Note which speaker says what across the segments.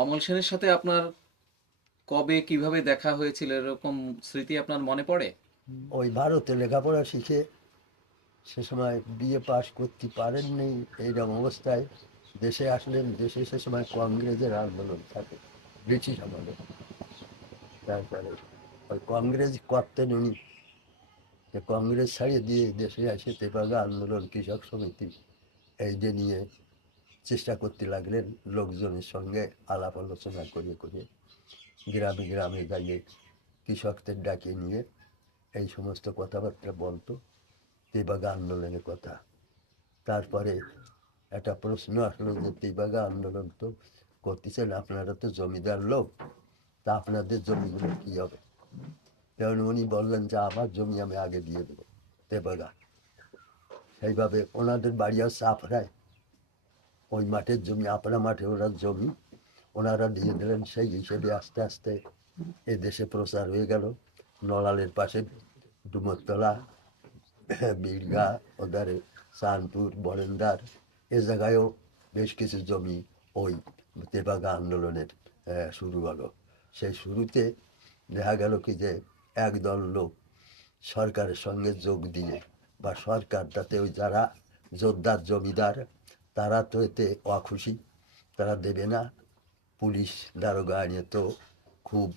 Speaker 1: অমল সেনের সাথে আপনার কবে, কীভাবে দেখা হয়েছিল, এরকম স্মৃতি আপনার মনে পড়ে?
Speaker 2: ওই ভারতে লেখাপড়া শিখে সে সময় বিএ পাস করতে পারেননি, এইরকম অবস্থায় দেশে আসলেন, দেশে সে সময় কংগ্রেসের আন্দোলন থাকে। ব্রিটিশ আমলে তারপরে ওই কংগ্রেস করতেন উনি। যে কংগ্রেস ছাড়িয়ে দিয়ে দেশে আসে তেপাগা আন্দোলন কৃষক সমিতি। এই যে নিয়ে চেষ্টা করতে লাগলেন লোকজনের সঙ্গে আলাপ আলোচনা করে করে গ্রামে গ্রামে যাইয়ে কৃষকদের ডাকিয়ে নিয়ে এই সমস্ত কথাবার্তা বলতো তেবাগা আন্দোলনের কথা। তারপরে একটা প্রশ্ন আসলো যে তেবাগা আন্দোলন তো করতেছেন আপনারা তো জমিদার লোক, তা আপনাদের জমিগুলো কী হবে? তখন উনি বললেন যে, আমার জমি আমি আগে দিয়ে দেবো। তেবাগা সেইভাবে ওনাদের বাড়ি বাড়িও সাফরায় ওই মাঠের জমি আপনা মাঠে ওরা জমি, ওনারা দিয়ে দিলেন, সেই হিসেবে আস্তে আস্তে এ দেশে প্রচার হয়ে গেল। নলালের পাশে ডুমরতলা, বীরগা, ওদারে সানপুর বরেন্দার এ জায়গায়ও বেশ কিছু জমি ওই তেবাগা আন্দোলনের শুরু হলো। সেই শুরুতে দেখা গেল কি যে একদল লোক সরকারের সঙ্গে যোগ দিয়ে বা সরকার তাতে ওই যারা যোদ্ধার জমিদার, তারা তো এতে অখুশি, তারা দেবে না। পুলিশ দারোগা আনিয়ে তো খুব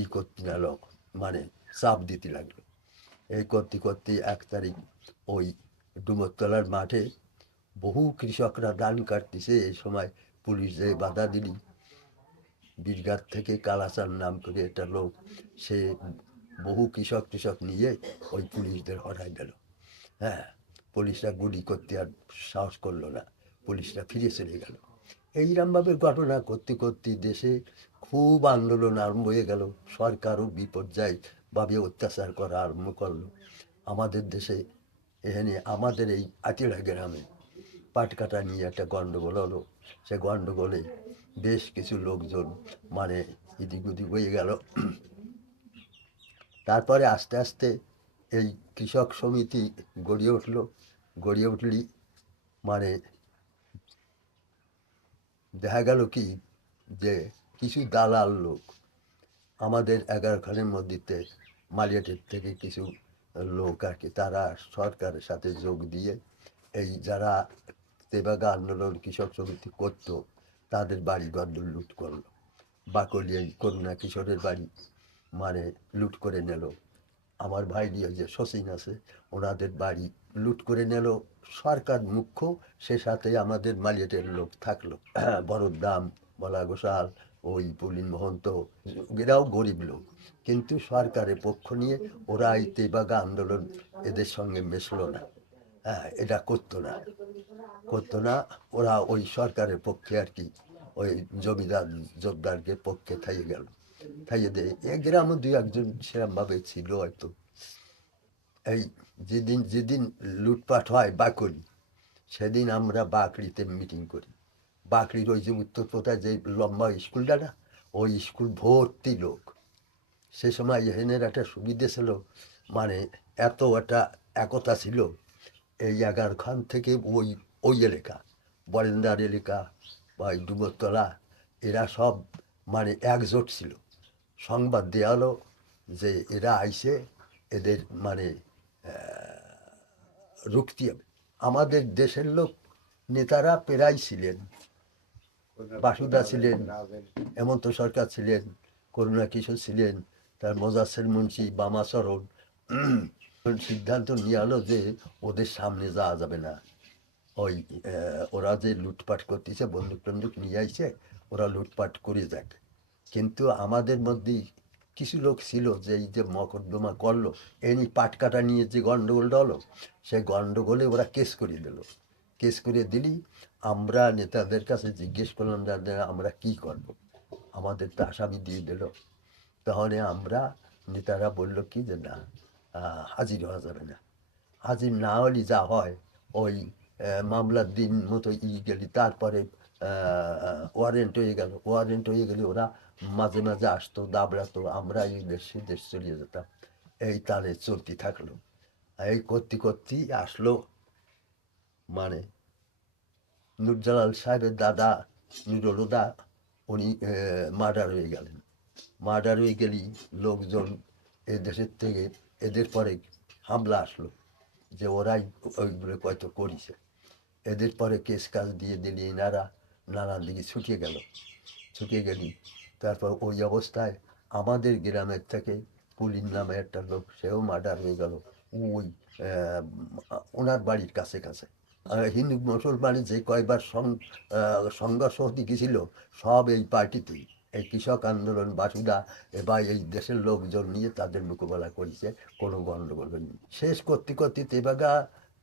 Speaker 2: ই করতে গেল মানে চাপ দিতে লাগল। এই করতে করতে এক তারিখ ওই ডুমরতলার মাঠে বহু কৃষকরা ধান কাটতেছে। এই সময় পুলিশ যে বাধা দিলি। বীরঘাট থেকে কালাচার নাম করে একটা লোক, সে বহু কৃষক টিষক নিয়ে ওই পুলিশদের হরাই দিল। হ্যাঁ পুলিশরা গুলি করতে আর সাহস করল না। পুলিশরা ফিরে চলে গেল। এইরমভাবে ঘটনা করতে করতে দেশে খুব আন্দোলন আরম্ভ হয়ে গেল। সরকারও বিপর্যয় ভাবে অত্যাচার করা আরম্ভ করল। আমাদের দেশে এখানে আমাদের এই আটিলা গ্রামে পাট কাটা নিয়ে একটা গণ্ডগোল হলো। সে গণ্ডগোলে বেশ কিছু লোকজন মানে ইদিক উদিক হয়ে গেল। তারপরে আস্তে আস্তে এই কৃষক সমিতি গড়িয়ে উঠল। গড়িয়ে উঠলি মানে দেখা গেল কি যে কিছু দালাল লোক আমাদের এগারোখানের মধ্যে মালিয়াটের থেকে কিছু লোক আর কি, তারা সরকারের সাথে যোগ দিয়ে এই যারা তেবাগা আন্দোলন কৃষক সমিতি করতো, তাদের বাড়ি ঘর লুট করল। বাকলি এই করুণা কিশোরের বাড়ি মানে লুট করে নিল। আমার ভাই নিয়ে যে শচীন আছে, ওনাদের বাড়ি লুট করে নিল। সরকার মুখ্য, সে সাথে আমাদের মালিয়াটের লোক থাকল। বড়দাম বলা গোসাল, ওই পুলিন মহন্ত, এরাও গরিব লোক। কিন্তু সরকারের পক্ষ নিয়ে ওরা এই তেবাগা আন্দোলন এদের সঙ্গে মেশলো না। এটা করতো না। করতো না। ওরা ওই সরকারের পক্ষে আর কি, ওই জমিদার জোরদারকে পক্ষে থাইয়ে গেল। থাইয়ে দেয় এ গ্রামও দুই একজন সেরমভাবে ছিল হয়তো। এই যেদিন যেদিন লুটপাট হয় বাকরি, সেদিন আমরা বাকরিতে মিটিং করি। বাকরির ওই যে উত্তরপ্রথায় যে লম্বা স্কুলটা না, ওই স্কুল ভর্তি লোক। সে সময় এহেনের একটা সুবিধে ছিল মানে এত একটা একতা ছিল এই এগারোখান থেকে ওই ওই এলাকা বরেন্দার এলাকা বা এই ডুবরতলা এরা সব মানে একজোট ছিল। সংবাদ দেওয়া হলো যে এরা আইসে এদের মানে রুখতে হবে আমাদের দেশের লোক, নেতারা প্রায় ছিলেন। বাসুদা ছিলেন, হেমন্ত সরকার ছিলেন করুণা কিশোর ছিলেন, তার মোজাসের মুন্সি বামাচরণ সিদ্ধান্ত নিয়ে আলো যে ওদের সামনে যাওয়া যাবে না। ওই ওরা যে লুটপাট করতেছে বন্দুক টন্দুক নিয়ে আইছে, ওরা লুটপাট করে যাক। কিন্তু আমাদের মধ্যেই কিছু লোক ছিল যে এই যে মকদ্দমা করল এনি পাট কাটা নিয়ে যে গণ্ডগোলটা হলো, সেই গণ্ডগোলে ওরা কেস করে দিল। কেস করে দিলি, আমরা নেতাদের কাছে জিজ্ঞেস করলাম যে আমরা কি করব? আমাদের তো আসামি দিয়ে দিল। তাহলে আমরা নেতারা বলল কি যে, না হাজির হওয়া যাবে না। হাজির না হলে যা হয়, ওই মামলার দিন মতো ই গেলি, তারপরে ওয়ারেন্ট হয়ে গেল। ওয়ারেন্ট হয়ে গেলে ওরা মাঝে মাঝে আসতো, দাবড়াতো, আমরা এই দেশে, দেশ চলিয়ে যেতাম। এই তালে চলতে থাকল। এই করতে করতেই আসলো মানে নুরজালাল সাহেবের দাদা নুরুলদা উনি মার্ডার হয়ে গেলেন। মার্ডার হয়ে গেলেই লোকজন এ দেশের থেকে এদের পরে হামলা আসলো যে ওরাই ওইগুলো হয়তো করিছে। এদের পরে কেস কাজ দিয়ে দিলি এনারা নানান দিকে ছুটিয়ে গেল। ছুটিয়ে গেলি। তারপর ওই অবস্থায় আমাদের গ্রামের থেকে পুলিন নামে একটা লোক, সেও মার্ডার হয়ে গেল। ওই ওনার বাড়ির কাছে কাছে। হিন্দু মুসলমানের যে কয়বার সংঘর্ষ হতে গেছিল, সব এই পার্টিতেই। এই কৃষক আন্দোলন বাসুদা এবার এই দেশের লোকজন নিয়ে তাদের মোকাবেলা করেছে, কোনো গণ্ডগোল হয়নি। শেষ করতে করতে তেবাগা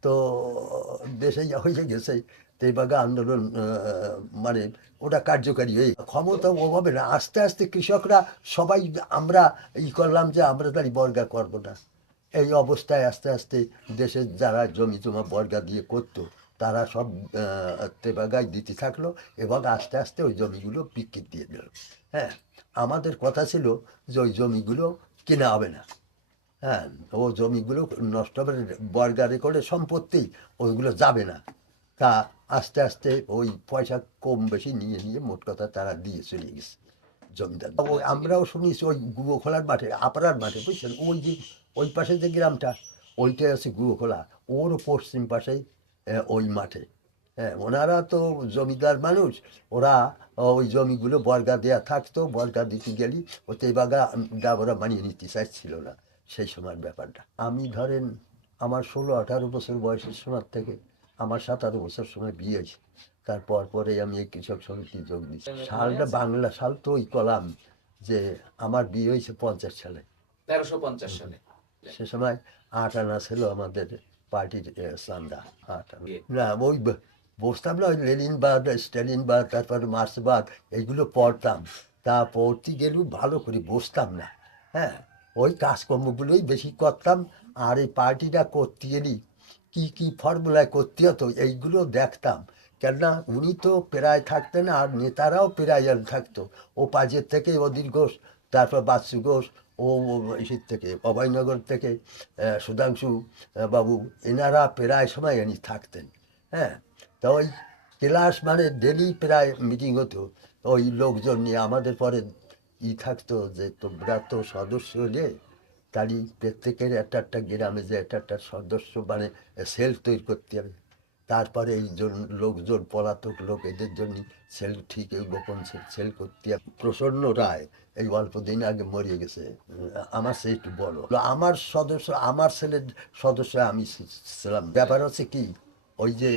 Speaker 2: তো দেশে হয়ে গেছে, তেবাগা আন্দোলন মানে ওটা কার্যকারী হয়ে ক্ষমতা অভাবে না, আস্তে আস্তে কৃষকরা সবাই আমরা ই করলাম যে আমরা তাই বর্গা করব না। এই অবস্থায় আস্তে আস্তে দেশের যারা জমি জমা বর্গা দিয়ে করতো, তারা সব তেবাগায় দিতে থাকল এবং আস্তে আস্তে ওই জমিগুলো বিক্রি দিয়ে দিল। হ্যাঁ আমাদের কথা ছিল যে ওই জমিগুলো কেনা হবে না। হ্যাঁ ও জমিগুলো নষ্ট হবে বর্গা রেকর্ডে সম্পত্তি, ওইগুলো যাবে না। তা আস্তে আস্তে ওই পয়সা কম বেশি নিয়ে নিয়ে মোট কথা তারা দিয়ে চলে গেছে জমিদার। ওই আমরাও শুনিছি ওই গুয়ো খোলার মাঠে আপনার মাঠে, বুঝছেন? ওই যে, ওই পাশে যে গ্রামটা, ওইটাই আছে গুয়ো খোলা ওর পশ্চিম পাশেই ওই মাঠে। হ্যাঁ ওনারা তো জমিদার মানুষ। ওরা ওই জমিগুলো বর্গা দেয়া থাকতো বর্গা দিতে গেলি ওতে বাগা ওরা মানিয়ে নিতে চাইছিল না। সেই সময়ের ব্যাপারটা। আমি ধরেন আমার ষোলো আঠারো বছর বয়সের সময় থেকে আমার সাতারো বছর সময় বিয়ে হয়েছে। তারপর পরে আমি এই কৃষক সমিতি যোগ দিচ্ছি সালটা বাংলা সাল তো ওই কলাম যে আমার বিয়ে হয়েছে পঞ্চাশ সালে।
Speaker 1: তেরোশো পঞ্চাশ সালে।
Speaker 2: সে সময় আট আনা ছিল আমাদের পার্টির চান্দা আট আনা। না ওই বসতাম না ওই লেনিনবাদ স্টালিনবাদ তারপর মার্ক্সবাদ এইগুলো পড়তাম। তা পড়তে গেলেও ভালো করে বসতাম না হ্যাঁ? ওই কাজকর্মগুলোই বেশি করতাম, আর এই পার্টিটা করতে গেলি কী কী ফর্মুলায় করতে হতো, এইগুলো দেখতাম। কেননা উনি তো প্রায় থাকতেন, আর নেতারাও প্রায় থাকতো। ও পাজের থেকে অধীর ঘোষ, তারপর বাচ্চু ঘোষ, ও ইসির থেকে, অভয়নগর থেকে সুধাংশু বাবু, এনারা প্রায় সময় এনি থাকতেন হ্যাঁ? তা ওই ক্লাস মানে ডেলি প্রায় মিটিং হতো। ওই লোকজন নিয়ে আমাদের পরে ই থাকতো যে, তোমরা তো সদস্য হলে তারই প্রত্যেকের একটা একটা গ্রামে যে একটা একটা সদস্য মানে সেল তৈরি করতে হবে। তারপরে এই জন, লোকজন, পলাতক লোক, এদের জন্য সেল ঠিক এই গোপন সেল সেল করতে হবে। প্রসন্ন রায় এই অল্প দিন আগে মরিয়ে গেছে। আমার সে একটু বলো আমার সদস্য, আমার ছেলের সদস্য আমি ছিলাম। ব্যাপার হচ্ছে কি? ওই যে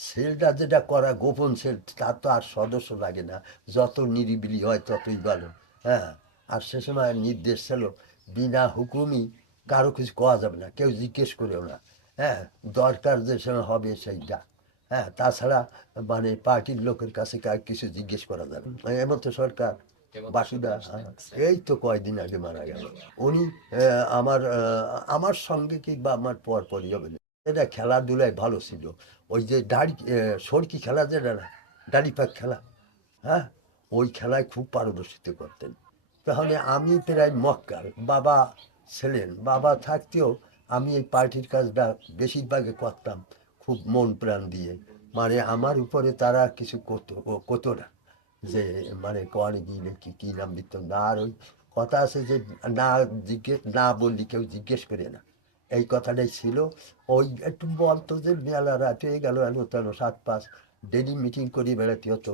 Speaker 2: সেলটা যেটা করা গোপন সেল তার তো আর সদস্য লাগে না। যত নিরিবিলি হয় ততই ভালো। হ্যাঁ? আর সে সময় নির্দেশ ছিল বিনা হুকুমই কারও কিছু কওয়া যাবে না। কেউ জিজ্ঞেস করেও না। হ্যাঁ? দরকার যে সময় হবে সেইটা। হ্যাঁ? তাছাড়া মানে পার্টির লোকের কাছে কার কিছু জিজ্ঞেস করা যাবে না। তো সরকার। বাসুদা হ্যাঁ, এই তো কয়দিন আগে মারা গেল। উনি আমার আমার সঙ্গে কি বা আমার পর পরই হবে না? এটা খেলাধুলায় ভালো ছিল। ওই যে আহ, সরকি খেলা যেটা দাড়ি পাক খেলা হ্যাঁ? ওই খেলায় খুব পারদর্শিতা করতেন। তাহলে আমি প্রায় মক্কার বাবা ছিলেন বাবা থাকতেও আমি এই পার্টির কাজটা বেশিরভাগে করতাম খুব মন প্রাণ দিয়ে। মানে আমার উপরে তারা কিছু করতো করতো না। যে মানে কোয়ারে গিয়ে কি কী নাম দিতাম না আর ওই কথা আছে যে না জিজ্ঞেস না বললি কেউ জিজ্ঞেস করে না। এই কথাটাই ছিল। ওই একটু বলতো যে মেলা রাত হয়ে গেল এলো তেলো সাত পাঁচ ডেলি মিটিং করে, বেড়াতে হতো,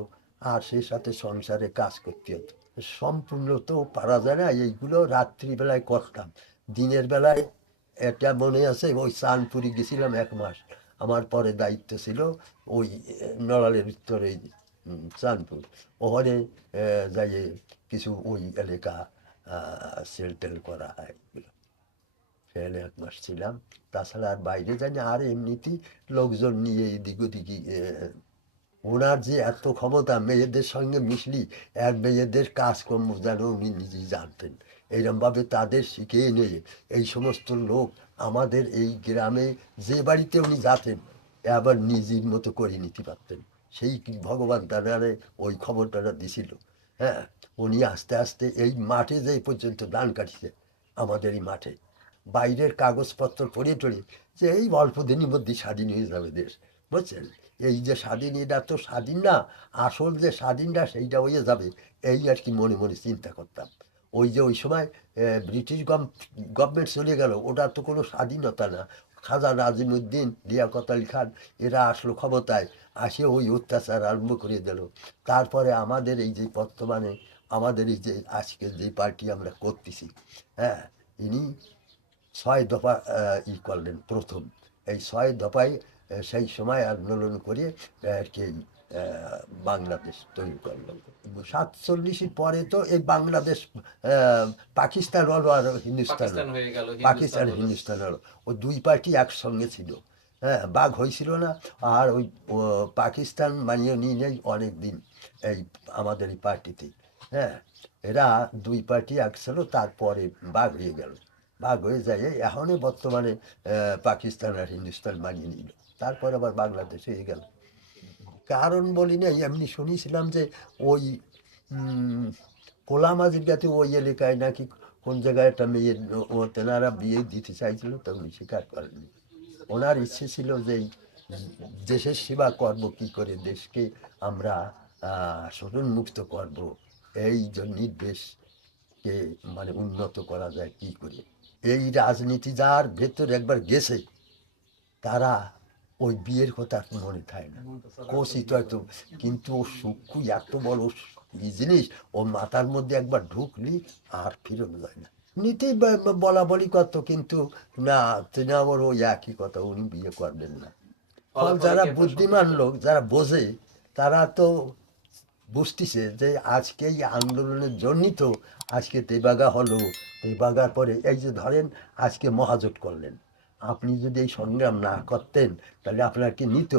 Speaker 2: আর সেই সাথে সংসারে কাজ করতে হতো। সম্পূর্ণ তো পারা যায় না, এইগুলো রাত্রিবেলায় করতাম। দিনের বেলায় এটা মনে আছে, ওই চানপুরি গেছিলাম এক মাস। আমার পরে দায়িত্ব ছিল ওই নড়ালের উত্তরে চানপুর ওখানে যাইয়ে কিছু ওই এলাকা সেল টেল করা হয়। এক মাস ছিলাম তাছাড়া আর বাইরে জানি আর এমনিতেই লোকজন নিয়ে এদিক ওদিকে ওনার যে এত ক্ষমতা মেয়েদের সঙ্গে মিশলি আর মেয়েদের কাজকর্ম যেন উনি নিজেই জানতেন এইরকমভাবে তাদের শিখিয়ে নিয়ে এই সমস্ত লোক আমাদের এই গ্রামে যে বাড়িতে উনি যেতেন আবার নিজের মতো করে নিতে পারতেন সেই ভগবান তারারে ওই খবরটা দিছিল হ্যাঁ উনি আস্তে আস্তে এই মাঠে যে পর্যন্ত দান কাটছে আমাদের এই মাঠে বাইরের কাগজপত্র পড়ে টড়ে যে এই অল্প দিনের মধ্যে স্বাধীন হয়ে যাবে দেশ। বুঝছেন? এই যে স্বাধীন, এটা তো স্বাধীন না, আসল যে স্বাধীনটা সেইটা হয়ে যাবে। এই আর কি মনে মনে চিন্তা করতাম। ওই যে ওই সময় ব্রিটিশ গভর্নমেন্ট চলে গেল, ওটা তো কোনো স্বাধীনতা না। খাজা নাজিমুদ্দিন, লিয়াকত আলী খান, এরা আসলো ক্ষমতায়, আসে ওই অত্যাচার আরম্ভ করে দিল। তারপরে আমাদের এই যে বর্তমানে, আমাদের এই যে আজকে যে পার্টি আমরা করতেছি হ্যাঁ ইনি ছয় দফা ই করলেন প্রথম। এই ছয় দফায় সেই সময় আন্দোলন করে আর কি বাংলাদেশ তৈরি করল। সাতচল্লিশের পরে তো এই বাংলাদেশ পাকিস্তান হলো আর হিন্দুস্তান
Speaker 1: পাকিস্তান হিন্দুস্তান হলো।
Speaker 2: ও দুই পার্টি একসঙ্গে ছিল। হ্যাঁ বাঘ হয়েছিল না। আর ওই পাকিস্তান মানিয়ে নিয়ে নেই অনেক দিন এই আমাদের এই পার্টিতে হ্যাঁ এরা দুই পার্টি এক ছিল তারপরে বাঘ হয়ে গেল। বাঘ হয়ে যায়। এখনই বর্তমানে পাকিস্তান আর হিন্দুস্তান মানিয়ে নিল। তারপর আবার বাংলাদেশ হয়ে গেল। কারণ বলি না এমনি শুনেছিলাম যে ওই কোলামাজির কাছে ওই এলাকায় নাকি কোন জায়গায় একটা মেয়ে ও তেনারা বিয়ে দিতে চাইছিল তো উনি স্বীকার করেননি। ওনার ইচ্ছে ছিল যে দেশের সেবা করব, কি করে দেশকে আমরা শোষণ মুক্ত করব। এই জন্যই দেশকে মানে উন্নত করা যায়, কি করে? এই রাজনীতি যার ভেতর একবার গেছে তারা ওই বিয়ের কথা আর মনে থাকে না। কোষিত হয়তো কিন্তু ও সূক্ষ্ম এত বড় ই জিনিস ও মাথার মধ্যে একবার ঢুকলি আর ফিরত যায় না। ব- বলা বলি কত কিন্তু না তিনি আবার ওই একই কথা উনি বিয়ে করবেন না। যারা বুদ্ধিমান লোক যারা বোঝে তারা তো বুঝতেছে যে আজকে এই আন্দোলনের জন্যই তো আজকে তেবাগা হলো। তেবাগার পরে এই যে ধরেন, আজকে মহাজোট করলেন। আপনি যদি এই সংগ্রাম না করতেন, তাহলে আপনার কি নিত?